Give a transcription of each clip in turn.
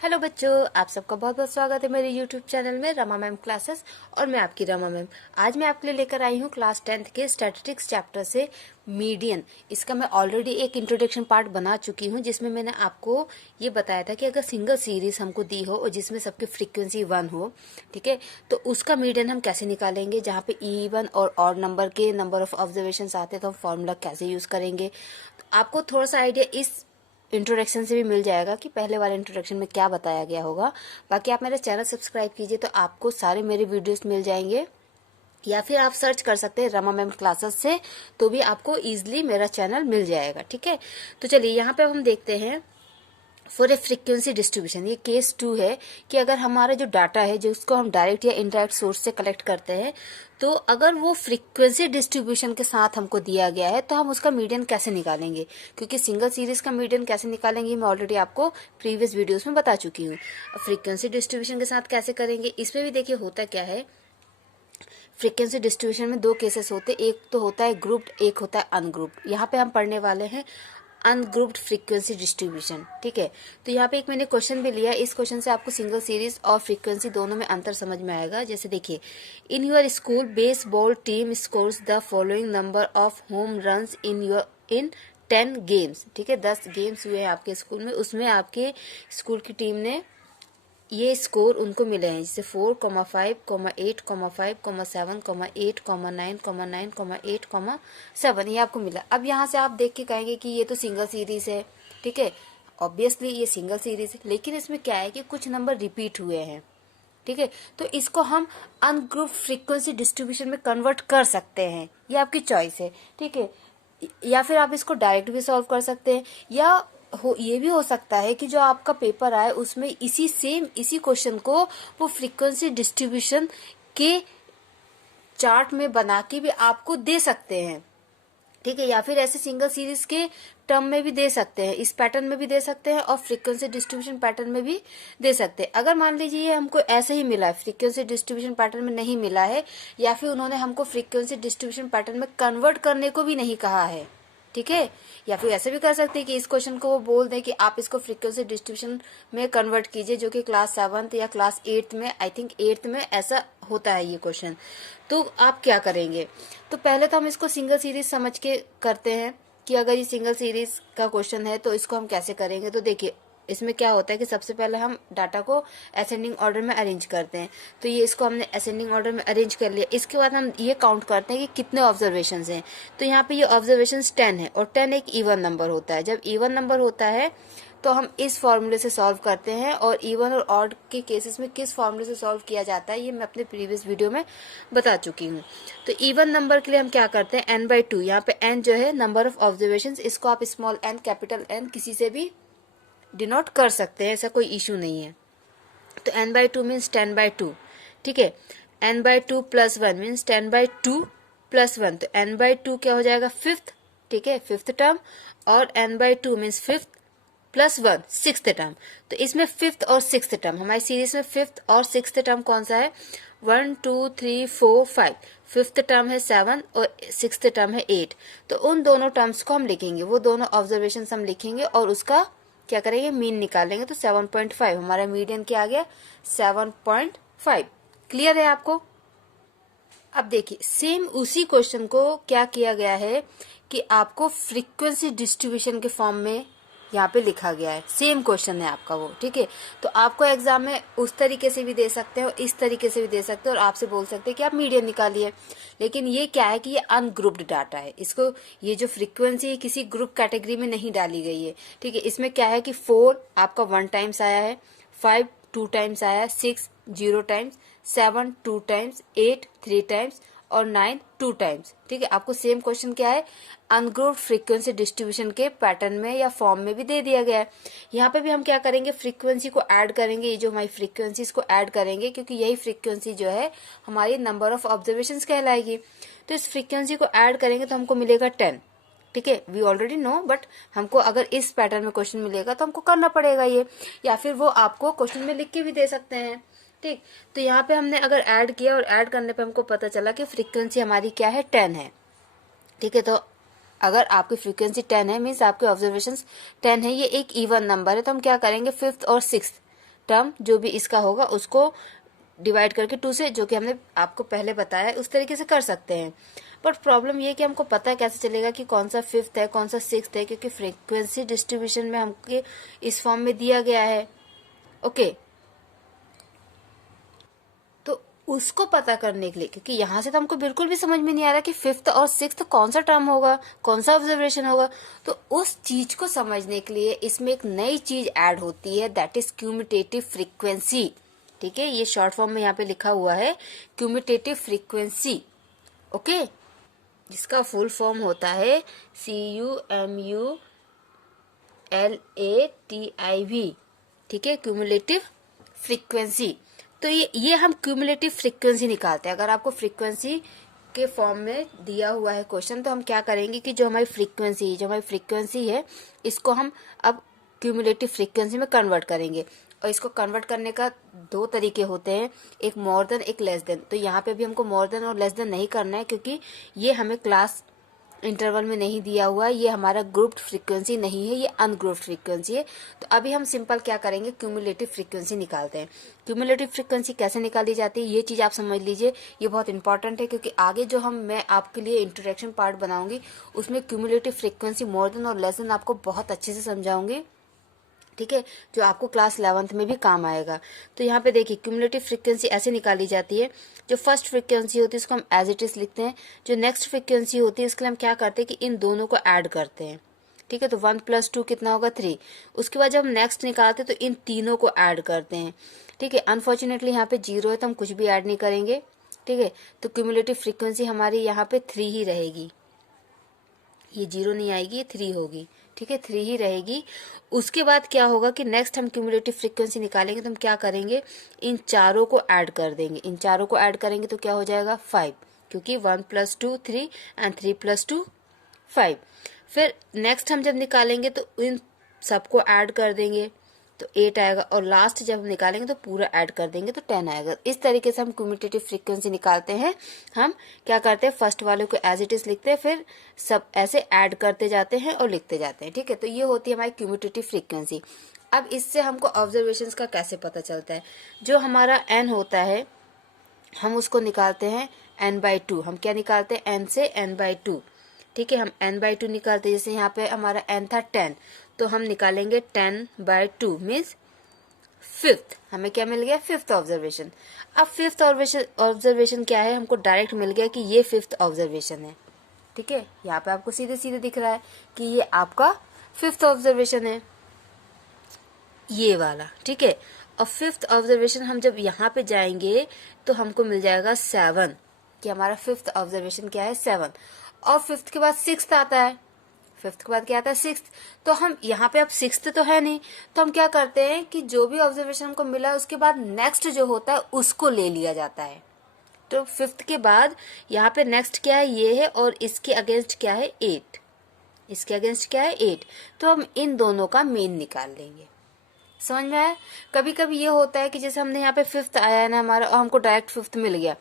Hello बच्चों, आप सबका बहुत बहुत स्वागत है मेरे यूट्यूब चैनल में रमा मैम क्लासेस। और मैं आपकी रमा मैम। आज मैं आपके लिए लेकर आई हूँ क्लास 10th के स्टैटिस्टिक्स चैप्टर से मीडियन। इसका मैं ऑलरेडी एक इंट्रोडक्शन पार्ट बना चुकी हूँ, जिसमें मैंने आपको ये बताया था कि अगर सिंगल सीरीज हमको दी हो और जिसमें सबकी फ्रीक्वेंसी 1 हो, ठीक है, तो उसका मीडियन हम कैसे निकालेंगे। जहाँ पे इवन और ऑड नंबर के नंबर ऑफ ऑब्जर्वेशन आते हैं तो हम फॉर्मूला कैसे यूज करेंगे। तो आपको थोड़ा सा आइडिया इस इंट्रोडक्शन से भी मिल जाएगा कि पहले वाले इंट्रोडक्शन में क्या बताया गया होगा। बाकी आप मेरा चैनल सब्सक्राइब कीजिए तो आपको सारे मेरे वीडियोस मिल जाएंगे, या फिर आप सर्च कर सकते हैं रमा मैम क्लासेस से, तो भी आपको इजीली मेरा चैनल मिल जाएगा। ठीक है, तो चलिए यहाँ पे हम देखते हैं फॉर ए फ्रीक्वेंसी डिस्ट्रीब्यूशन। ये केस 2 है कि अगर हमारा जो डाटा है जो उसको हम डायरेक्ट या इनडायरेक्ट सोर्स से कलेक्ट करते हैं, तो अगर वो फ्रीक्वेंसी डिस्ट्रीब्यूशन के साथ हमको दिया गया है तो हम उसका मीडियन कैसे निकालेंगे। क्योंकि सिंगल सीरीज का मीडियन कैसे निकालेंगे मैं ऑलरेडी आपको प्रीवियस वीडियोस में बता चुकी हूँ। फ्रीक्वेंसी डिस्ट्रीब्यूशन के साथ कैसे करेंगे, इसमें भी देखिए होता क्या है। फ्रीक्वेंसी डिस्ट्रीब्यूशन में 2 केसेस होते हैं, एक तो होता है ग्रुप्ड, एक होता है अनग्रुप्ड। यहाँ पे हम पढ़ने वाले हैं अनग्रुप्ड फ्रीक्वेंसी डिस्ट्रीब्यूशन। ठीक है, तो यहाँ पे एक मैंने क्वेश्चन भी लिया। इस क्वेश्चन से आपको सिंगल सीरीज और फ्रीक्वेंसी दोनों में अंतर समझ में आएगा। जैसे देखिए, in your school baseball team scores the following number of home runs in 10 games. ठीक है, 10 गेम्स हुए हैं आपके स्कूल में, उसमें आपके स्कूल की टीम ने ये स्कोर उनको मिले हैं, जैसे 4, 5, 8, 5, 7, 8, 9, 9, 8, 7 ये आपको मिला। अब यहाँ से आप देख के कहेंगे कि ये तो सिंगल सीरीज है। ठीक है, ऑब्वियसली ये सिंगल सीरीज है, लेकिन इसमें क्या है कि कुछ नंबर रिपीट हुए हैं। ठीक है, तो इसको हम अनग्रुप फ्रीक्वेंसी डिस्ट्रीब्यूशन में कन्वर्ट कर सकते हैं, ये आपकी चॉइस है। ठीक है, या फिर आप इसको डायरेक्ट भी सॉल्व कर सकते हैं, या ये भी हो सकता है कि जो आपका पेपर आए उसमें इसी क्वेश्चन को वो फ्रीक्वेंसी डिस्ट्रीब्यूशन के चार्ट में बना के भी आपको दे सकते हैं। ठीक है, या फिर ऐसे सिंगल सीरीज के टर्म में भी दे सकते हैं, इस पैटर्न में भी दे सकते हैं और फ्रीक्वेंसी डिस्ट्रीब्यूशन पैटर्न में भी दे सकते हैं। अगर मान लीजिए हमको ऐसे ही मिला है, फ्रीक्वेंसी डिस्ट्रीब्यूशन पैटर्न में नहीं मिला है, या फिर उन्होंने हमको फ्रीक्वेंसी डिस्ट्रीब्यूशन पैटर्न में कन्वर्ट करने को भी नहीं कहा है, ठीक है, या फिर ऐसे भी कर सकते हैं कि इस क्वेश्चन को वो बोल दें कि आप इसको फ्रीक्वेंसी डिस्ट्रीब्यूशन में कन्वर्ट कीजिए, जो कि क्लास 7th या क्लास 8th में, आई थिंक 8th में ऐसा होता है ये क्वेश्चन। तो आप क्या करेंगे, तो पहले तो हम इसको सिंगल सीरीज समझ के करते हैं कि अगर ये सिंगल सीरीज का क्वेश्चन है तो इसको हम कैसे करेंगे। तो देखिए, इसमें क्या होता है कि सबसे पहले हम डाटा को असेंडिंग ऑर्डर में अरेंज करते हैं। तो ये इसको हमने असेंडिंग ऑर्डर में अरेंज कर लिया। इसके बाद हम ये काउंट करते हैं कि कितने ऑब्जर्वेशन हैं। तो यहाँ पे ये ऑब्जर्वेशन 10 है, और 10 एक इवन नंबर होता है। जब इवन नंबर होता है तो हम इस फॉर्मूले से सॉल्व करते हैं, और इवन और ऑड के केसेस में किस फॉर्मूले से सॉल्व किया जाता है ये मैं अपने प्रीवियस वीडियो में बता चुकी हूँ। तो इवन नंबर के लिए हम क्या करते हैं, n/2। यहाँ पे n जो है नंबर ऑफ ऑब्जर्वेशन, इसको आप स्मॉल n कैपिटल N किसी से भी डिनोट कर सकते हैं, ऐसा कोई इशू नहीं है। तो n/2 मीन्स 10/2। ठीक है, n/2 + 1 मीन्स 10/2 + 1। तो n/2 क्या हो जाएगा, 5th। ठीक है, 5th टर्म, और n/2 means 5th + 1 6th term. तो इसमें 5th और 6th टर्म, हमारी सीरीज में 5th और 6th टर्म कौन सा है, 1 2 3 4 5। 5th टर्म है 7 और 6th टर्म है 8। तो उन दोनों टर्म्स को हम लिखेंगे, वो दोनों ऑब्जर्वेशन हम लिखेंगे और उसका क्या करेंगे, मीन निकालेंगे। तो 7.5 हमारा मीडियन क्या आ गया, 7.5। क्लियर है आपको। अब देखिए, सेम उसी क्वेश्चन को क्या किया गया है कि आपको फ्रीक्वेंसी डिस्ट्रीब्यूशन के फॉर्म में यहाँ पे लिखा गया है। सेम क्वेश्चन है आपका वो, ठीक है। तो आपको एग्जाम में उस तरीके से भी दे सकते हैं और इस तरीके से भी दे सकते हैं, और आपसे बोल सकते हैं कि आप मीडियन निकालिए। लेकिन ये क्या है कि ये अनग्रुप्ड डाटा है, इसको ये जो फ्रीक्वेंसी है किसी ग्रुप कैटेगरी में नहीं डाली गई है। ठीक है, इसमें क्या है कि 4 आपका 1 टाइम्स आया है, 5 2 टाइम्स आया है, 6 0 टाइम्स, 7 2 टाइम्स, 8 3 टाइम्स और 9 2 टाइम्स। ठीक है, आपको सेम क्वेश्चन क्या है, अनग्रुप्ड फ्रीक्वेंसी डिस्ट्रीब्यूशन के पैटर्न में या फॉर्म में भी दे दिया गया है। यहाँ पे भी हम क्या करेंगे, फ्रीक्वेंसी को ऐड करेंगे, ये जो हमारी फ्रीक्वेंसी इसको ऐड करेंगे, क्योंकि यही फ्रीक्वेंसी जो है हमारी नंबर ऑफ ऑब्जर्वेशन कहलाएगी। तो इस फ्रीक्वेंसी को ऐड करेंगे तो हमको मिलेगा 10। ठीक है, वी ऑलरेडी नो, बट हमको अगर इस पैटर्न में क्वेश्चन मिलेगा तो हमको करना पड़ेगा ये, या फिर वो आपको क्वेश्चन में लिख के भी दे सकते हैं। ठीक, तो यहाँ पे हमने अगर ऐड किया और ऐड करने पे हमको पता चला कि फ्रीक्वेंसी हमारी क्या है, 10 है। ठीक है, तो अगर आपकी फ्रीक्वेंसी 10 है मीन्स आपके ऑब्जर्वेशंस 10 है, ये एक इवन नंबर है, तो हम क्या करेंगे, फिफ्थ और सिक्स्थ टर्म जो भी इसका होगा उसको डिवाइड करके 2 से, जो कि हमने आपको पहले बताया, उस तरीके से कर सकते हैं। बट प्रॉब्लम ये है कि हमको पता कैसे चलेगा कि कौन सा फिफ्थ है कौन सा सिक्स्थ है, क्योंकि फ्रीक्वेंसी डिस्ट्रीब्यूशन में हमको इस फॉर्म में दिया गया है। ओके, तो उसको पता करने के लिए, क्योंकि यहाँ से तो हमको बिल्कुल भी समझ में नहीं आ रहा कि फिफ्थ और सिक्स्थ कौन सा टर्म होगा, कौन सा ऑब्जर्वेशन होगा, तो उस चीज को समझने के लिए इसमें एक नई चीज ऐड होती है, दैट इज क्यूमुटेटिव फ्रीक्वेंसी। ठीक है, ये शॉर्ट फॉर्म में यहाँ पे लिखा हुआ है क्यूमुटेटिव फ्रीक्वेंसी। ओके, जिसका फुल फॉर्म होता है CUMULATIV। ठीक है, क्यूमुलेटिव फ्रीक्वेंसी। तो ये हम क्यूमुलेटिव फ्रीक्वेंसी निकालते हैं। अगर आपको फ्रीक्वेंसी के फॉर्म में दिया हुआ है क्वेश्चन, तो हम क्या करेंगे कि जो हमारी फ्रीक्वेंसी है इसको हम अब क्यूमुलेटिव फ्रीक्वेंसी में कन्वर्ट करेंगे। और इसको कन्वर्ट करने का 2 तरीके होते हैं, एक मोर देन एक लेस देन। तो यहाँ पे भी हमको मोर देन और लेस देन नहीं करना है, क्योंकि ये हमें क्लास इंटरवल में नहीं दिया हुआ है, ये हमारा ग्रुप्ड फ्रीक्वेंसी नहीं है, ये अनग्रुप्ड फ्रीक्वेंसी है। तो अभी हम सिंपल क्या करेंगे, क्यूमुलेटिव फ्रीक्वेंसी निकालते हैं। क्यूमुलेटिव फ्रीक्वेंसी कैसे निकाली जाती है ये चीज आप समझ लीजिए, ये बहुत इंपॉर्टेंट है, क्योंकि आगे जो मैं आपके लिए इंट्रोडक्शन पार्ट बनाऊंगी उसमें क्यूमुलेटिव फ्रीक्वेंसी मोर देन और लेस देन आपको बहुत अच्छे से समझाऊंगी। ठीक है, जो आपको क्लास 11th में भी काम आएगा। तो यहाँ पे देखिए क्यूमुलेटिव फ्रीक्वेंसी ऐसे निकाली जाती है, जो फर्स्ट फ्रीक्वेंसी होती है उसको हम एज इट इज लिखते हैं, जो नेक्स्ट फ्रीक्वेंसी होती है उसके लिए हम क्या करते हैं कि इन दोनों को ऐड करते हैं। ठीक है, तो 1 + 2 कितना होगा 3। उसके बाद जब हम नेक्स्ट निकालते हैं तो इन तीनों को ऐड करते हैं। ठीक है, अनफॉर्चुनेटली यहाँ पे 0 है तो हम कुछ भी ऐड नहीं करेंगे। ठीक है, तो क्यूमुलेटिव फ्रीक्वेंसी हमारी यहाँ पे 3 ही रहेगी, ये 0 नहीं आएगी, ये 3 होगी। ठीक है, 3 ही रहेगी। उसके बाद क्या होगा कि नेक्स्ट हम क्यूमुलेटिव फ्रीक्वेंसी निकालेंगे तो हम क्या करेंगे, इन चारों को ऐड कर देंगे। इन चारों को ऐड करेंगे तो क्या हो जाएगा 5, क्योंकि 1 + 2 3 एंड 3 + 2 5। फिर नेक्स्ट हम जब निकालेंगे तो इन सबको ऐड कर देंगे तो 8 आएगा, और लास्ट जब हम निकालेंगे तो पूरा ऐड कर देंगे तो 10 आएगा। इस तरीके से हम क्यूमुलेटिव फ्रीक्वेंसी निकालते हैं। हम क्या करते हैं, फर्स्ट वाले को एज इट इज लिखते हैं, फिर सब ऐसे ऐड करते जाते हैं और लिखते जाते हैं। ठीक है, तो ये होती है हमारी क्यूमुलेटिव फ्रीक्वेंसी। अब इससे हमको ऑब्जर्वेशंस का कैसे पता चलता है, जो हमारा n होता है हम उसको निकालते हैं n/2। हम क्या निकालते हैं, n से n/2। ठीक है, हम n/2 निकालते हैं। जैसे यहाँ पे हमारा n था 10, तो हम निकालेंगे 10/2 मीन्स फिफ्थ। हमें क्या मिल गया, फिफ्थ ऑब्जर्वेशन। अब फिफ्थ ऑब्जर्वेशन क्या है, हमको डायरेक्ट मिल गया कि ये फिफ्थ ऑब्जर्वेशन है। ठीक है, यहाँ पे आपको सीधे सीधे दिख रहा है कि ये आपका फिफ्थ ऑब्जर्वेशन है, ये वाला। ठीक है, और फिफ्थ ऑब्जर्वेशन हम जब यहाँ पे जाएंगे तो हमको मिल जाएगा 7, कि हमारा फिफ्थ ऑब्जर्वेशन क्या है 7। और फिफ्थ के बाद सिक्स्थ आता है, फिफ्थ के बाद क्या आता है सिक्स्थ। तो हम यहाँ पे अब सिक्स्थ तो है नहीं, तो हम क्या करते हैं कि जो भी ऑब्जर्वेशन हमको मिला है उसके बाद नेक्स्ट जो होता है उसको ले लिया जाता है। तो फिफ्थ के बाद यहाँ पे नेक्स्ट क्या है, ये है, और इसके अगेंस्ट क्या है 8, इसके अगेंस्ट क्या है 8। तो हम इन दोनों का मीन निकाल लेंगे। समझ में आया। कभी कभी ये होता है कि जैसे हमने यहाँ पे फिफ्थ आया है ना हमारा, और हमको डायरेक्ट फिफ्थ मिल गया।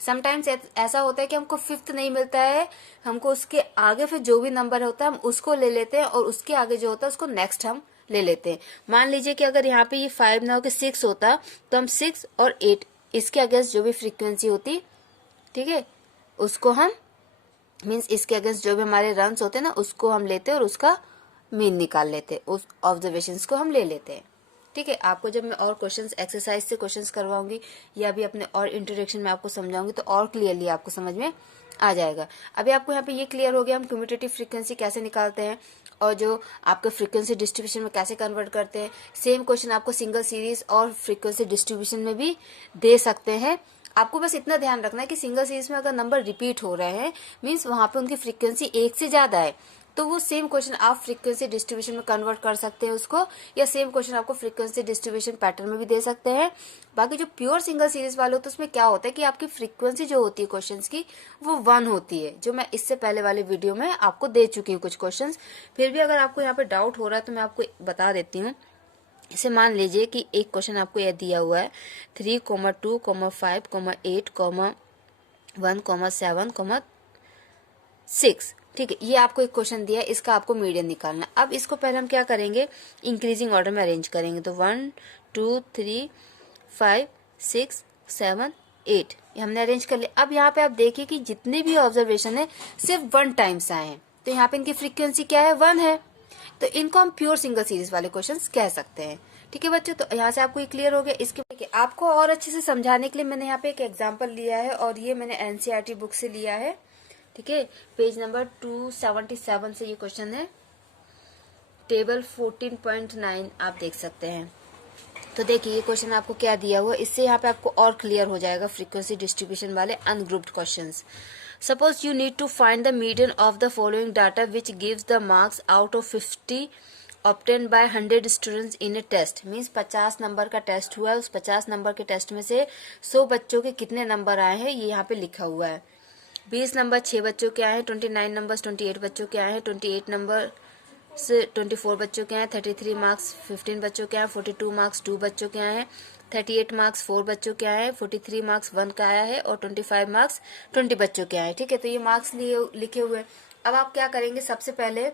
समटाइम्स ऐसा होता है कि हमको फिफ्थ नहीं मिलता है, हमको उसके आगे फिर जो भी नंबर होता है हम उसको ले लेते हैं, और उसके आगे जो होता है उसको नेक्स्ट हम ले लेते हैं। मान लीजिए कि अगर यहाँ पे ये 5 ना होकर 6 होता, तो हम 6 और 8 इसके अगेंस्ट जो भी फ्रीक्वेंसी होती, ठीक है, उसको हम मीन्स इसके अगेंस्ट जो भी हमारे रन्स होते हैं ना उसको हम लेते हैं और उसका मीन निकाल लेते हैं, उस ऑब्जर्वेशंस को हम ले लेते हैं। ठीक है, आपको जब मैं और क्वेश्चंस एक्सरसाइज से क्वेश्चंस करवाऊंगी या भी अपने और इंट्रोडक्शन में आपको समझाऊंगी तो और क्लियरली आपको समझ में आ जाएगा। अभी आपको यहाँ पे ये क्लियर हो गया हम क्यूमुलेटिव फ्रीक्वेंसी कैसे निकालते हैं और जो आपके फ्रीक्वेंसी डिस्ट्रीब्यूशन में कैसे कन्वर्ट करते हैं। सेम क्वेश्चन आपको सिंगल सीरीज और फ्रीक्वेंसी डिस्ट्रीब्यूशन में भी दे सकते हैं। आपको बस इतना ध्यान रखना है कि सिंगल सीरीज में अगर नंबर रिपीट हो रहे हैं मीन्स वहां पे उनकी फ्रीक्वेंसी 1 से ज्यादा है, तो वो सेम क्वेश्चन आप फ्रीक्वेंसी डिस्ट्रीब्यूशन में कन्वर्ट कर सकते हैं उसको, या सेम क्वेश्चन आपको फ्रीक्वेंसी डिस्ट्रीब्यूशन पैटर्न में भी दे सकते हैं। बाकी जो प्योर सिंगल सीरीज वाले होते हैं उसमें क्या होता है कि आपकी फ्रीक्वेंसी जो होती है क्वेश्चंस की वो 1 होती है, जो मैं इससे पहले वाले वीडियो में आपको दे चुकी हूँ कुछ क्वेश्चंस। फिर भी अगर आपको यहाँ पे डाउट हो रहा है तो मैं आपको बता देती हूँ। इसे मान लीजिए कि एक क्वेश्चन आपको यह दिया हुआ है 3, 2, 5, 8, 1, 7, 6। ठीक है, ये आपको एक क्वेश्चन दिया है, इसका आपको मीडियन निकालना। अब इसको पहले हम क्या करेंगे, इंक्रीजिंग ऑर्डर में अरेंज करेंगे। तो 1 2 3 5 6 7 8 ये हमने अरेंज कर लिया। अब यहाँ पे आप देखिए कि जितने भी ऑब्जर्वेशन है सिर्फ 1 टाइम्स आए हैं, तो यहाँ पे इनकी फ्रीक्वेंसी क्या है, 1 है, तो इनको हम प्योर सिंगल सीरीज वाले क्वेश्चंस कह सकते हैं। ठीक है बच्चों, तो यहाँ से आपको ये क्लियर हो गया। इसके आपको और अच्छे से समझाने के लिए मैंने यहाँ पे एक एग्जांपल लिया है, और ये मैंने एनसीईआरटी बुक से लिया है। ठीक है, पेज नंबर 277 से ये क्वेश्चन है, टेबल 14.9 आप देख सकते हैं। तो देखिए ये क्वेश्चन आपको क्या दिया हुआ, इससे यहाँ पे आपको और क्लियर हो जाएगा फ्रीक्वेंसी डिस्ट्रीब्यूशन वाले ungrouped questions. Suppose you need to find the median of the following data which gives the marks out of 50 obtain by 100 students in a test. Means 50 number का टेस्ट हुआ है, उस 50 number के test में से 100 बच्चों के कितने नंबर आए हैं, ये यहाँ पे लिखा हुआ है। 20 नंबर 6 बच्चों के आए हैं, 29 नंबर 28 बच्चों के आए हैं, 28 नंबर से 24 बच्चों के आए हैं, 33 मार्क्स 15 बच्चों के आए हैं, 42 मार्क्स 2 बच्चों के आए हैं, 38 मार्क्स 4 बच्चों के आए हैं, 43 मार्क्स 1 का आया है, और 25 मार्क्स 20 बच्चों के आए हैं। ठीक है, तो ये मार्क्स लिखे हुए हैं। अब आप क्या करेंगे, सबसे पहले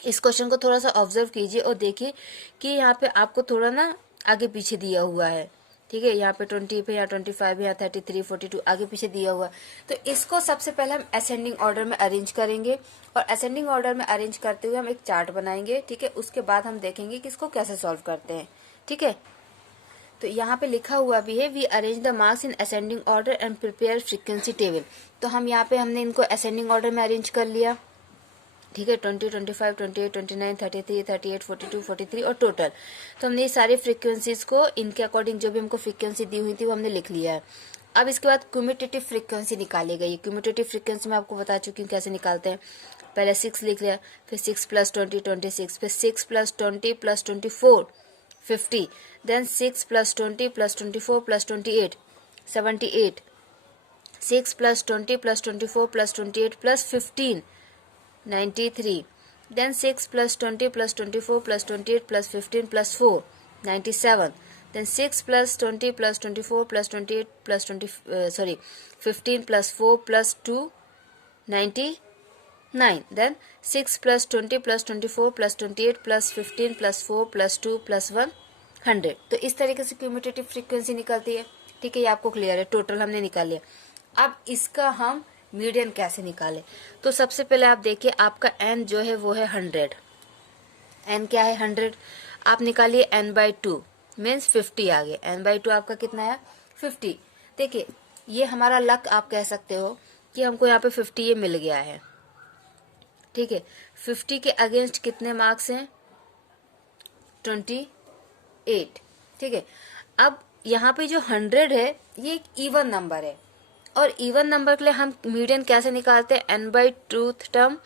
इस क्वेश्चन को थोड़ा सा ऑब्जर्व कीजिए और देखिए कि यहाँ पे आपको थोड़ा ना आगे पीछे दिया हुआ है। ठीक है, यहाँ पे 20 पे, यहाँ 25, यहाँ 33, 42 आगे पीछे दिया हुआ। तो इसको सबसे पहले हम असेंडिंग ऑर्डर में अरेंज करेंगे, और असेंडिंग ऑर्डर में अरेंज करते हुए हम एक चार्ट बनाएंगे। ठीक है, उसके बाद हम देखेंगे कि इसको कैसे सॉल्व करते हैं। ठीक है, तो यहाँ पे लिखा हुआ भी है, we arrange the marks in ascending order and prepare frequency table. तो हम यहाँ पे हमने इनको असेंडिंग ऑर्डर में अरेंज कर लिया। ठीक है, 20, 25, 28, 29, 33, 38, 42, 43 और टोटल। तो हमने ये सारी फ्रीक्वेंसीज को इनके अकॉर्डिंग जो भी हमको फ्रीक्वेंसी दी हुई थी वो हमने लिख लिया है। अब इसके बाद क्यूमुलेटिव फ्रीक्वेंसी निकाली गई। क्यूमुलेटिव फ्रीक्वेंसी मैं आपको बता चुकी हूँ कैसे निकालते हैं। पहले 6 लिख लिया, फिर 6 + 20 26, फिर 6 + 20 + 24 50, देन 6 + 20 + 24 + 28 78, 6 + 20 + 24 + 28 + 15 93, then 6 + 20 + 24 + 28 + 15 + 4 97, then 6 + 20 + 24 + 28 + 15 + 4 + 2 99, then 6 + 20 + 24 + 28 + 15 + 4 + 2 + 1 100। तो इस तरीके से क्यूमुलेटिव फ्रीक्वेंसी निकलती है। ठीक है, ये आपको क्लियर है, टोटल हमने निकाल लिया। अब इसका हम मीडियन कैसे निकाले, तो सबसे पहले आप देखिए आपका n जो है वो है 100। n क्या है, 100। आप निकालिए n/2 मीन्स 50 आ गया। n/2 आपका कितना है, 50। देखिए ये हमारा लक आप कह सकते हो कि हमको यहाँ पे 50 ये मिल गया है। ठीक है, 50 के अगेंस्ट कितने मार्क्स हैं, 28। ठीक है, अब यहाँ पे जो 100 है ये एक इवन नंबर है, और इवन नंबर के लिए हम मीडियन कैसे निकालते हैं, n/2 term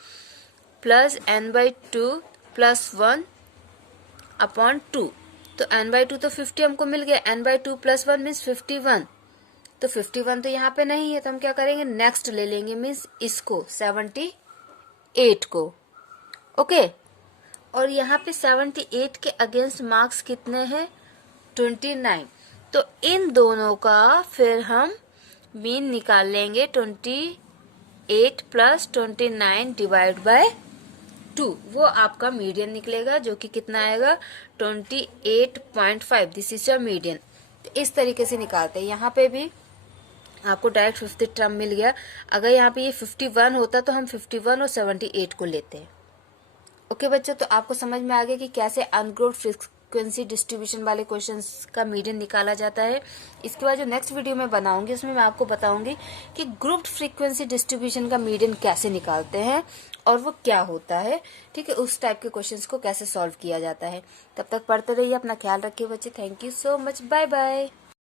plus n/2 + 1 upon 2। तो n/2 तो 50 हमको मिल गया, n/2 + 1 मीन्स 51। तो 51 तो यहाँ पे नहीं है, तो हम क्या करेंगे, नेक्स्ट ले लेंगे, मीन्स इसको 78 को। ओके, और यहाँ पे 78 के अगेंस्ट मार्क्स कितने हैं, 29। तो इन दोनों का फिर हम मीन निकाल लेंगे, 28 + 29 / 2, वो आपका मीडियन निकलेगा, जो कि कितना आएगा, 28.5। This is your median. तो इस तरीके से निकालते हैं। यहाँ पे भी आपको डायरेक्ट 50 टर्म मिल गया। अगर यहाँ पे ये 51 होता तो हम 51 और 78 को लेते हैं। ओके बच्चों, तो आपको समझ में आ गया कि कैसे अनग्रुप्ड फ्रीक्वेंसी डिस्ट्रीब्यूशन वाले क्वेश्चंस का मीडियन निकाला जाता है। इसके बाद जो नेक्स्ट वीडियो में बनाऊंगी उसमें मैं आपको बताऊंगी कि ग्रुप्ड फ्रीक्वेंसी डिस्ट्रीब्यूशन का मीडियन कैसे निकालते हैं और वो क्या होता है। ठीक है, उस टाइप के क्वेश्चंस को कैसे सॉल्व किया जाता है। तब तक पढ़ते रहिए, अपना ख्याल रखिए बच्चे। Thank you so much, bye bye.